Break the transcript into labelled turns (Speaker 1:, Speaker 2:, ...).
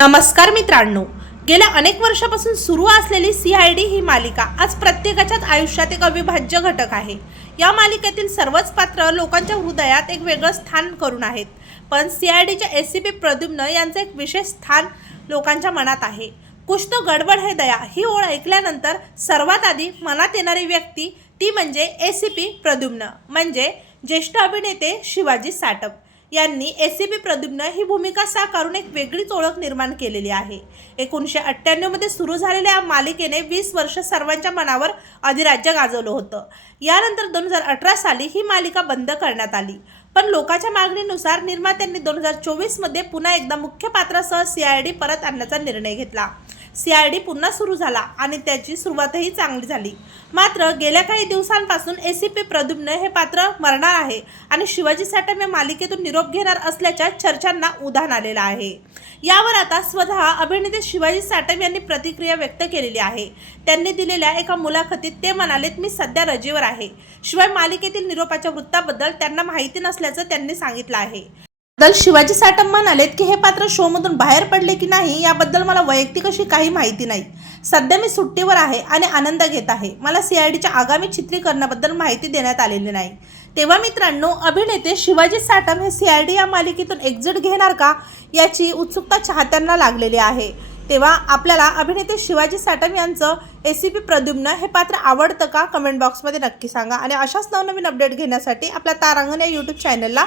Speaker 1: नमस्कार मित्रांनो. गेल्या अनेक वर्षापासून सुरू असलेली सी आय डी ही मालिका आज प्रत्येकाच्याच आयुष्यात एक अविभाज्य घटक आहे. या मालिकेतील सर्वच पात्र लोकांच्या हृदयात एक वेगळं स्थान करून आहेत. पण सी आय डीच्या एस सी पी प्रद्युम्न यांचं एक विशेष स्थान लोकांच्या मनात आहे. कुछ तो गडबड है दया ही ओळ ऐकल्यानंतर सर्वात आधी मनात येणारी व्यक्ती ती म्हणजे एस सी पी प्रद्युम्न म्हणजे ज्येष्ठ अभिनेते शिवाजी साटप यांनी एस सी बी प्रद्युम्न ही भूमिका साकारून एक वेगळीच ओळख निर्माण केलेली आहे. एकोणीसशे अठ्ठ्याण्णवमध्ये सुरू झालेल्या या मालिकेने वीस वर्ष सर्वांच्या मनावर अधिराज्य गाजवलं होतं. यानंतर दोन हजार अठरा साली ही मालिका बंद करण्यात आली. पण लोकांच्या मागणीनुसार निर्मात्यांनी दोन हजार चोवीसमध्ये पुन्हा एकदा मुख्य पात्रासह सी आय डी परत आणण्याचा निर्णय घेतला. सी आय डी पुन्हा सुरू झाला आणि त्याची सुरुवातही चांगली झाली. मात्र गेल्या काही दिवसांपासून ए सी पी प्रद्युम्न हे पात्र मरणार आहे आणि शिवाजी साटम या मालिकेतून निरोप घेणार असल्याच्या चर्चांना उधाण आलेलं आहे. यावर आता स्वतः अभिनेते शिवाजी साटम यांनी प्रतिक्रिया व्यक्त केलेली आहे. त्यांनी दिलेल्या एका मुलाखतीत ते म्हणालेत मी सध्या रजेवर आहे. शिवाय मालिकेतील निरोपाच्या वृत्ताबद्दल त्यांना माहिती नसल्याचं त्यांनी सांगितलं आहे. बद्दल शिवाजी साटम म्हणालेत की हे पात्र शोमधून बाहेर पडले की नाही याबद्दल मला वैयक्तिक अशी काही माहिती नाही. सध्या मी सुट्टीवर आहे आणि आनंद घेत आहे. मला सी आय डीच्या आगामी चित्रीकरणाबद्दल माहिती देण्यात आलेली नाही. तेव्हा मित्रांनो अभिनेते शिवाजी साटम हे सी आय डी या मालिकेतून एक्झिट घेणार का याची उत्सुकता चाहत्यांना लागलेली आहे. तेव्हा आपल्याला अभिनेते शिवाजी साटम यांचं ए सी पी प्रद्युम्न हे पात्र आवडतं का? कमेंट बॉक्समध्ये नक्की सांगा. आणि अशाच नवनवीन अपडेट घेण्यासाठी आपल्या तारांगण या यूट्यूब चॅनलला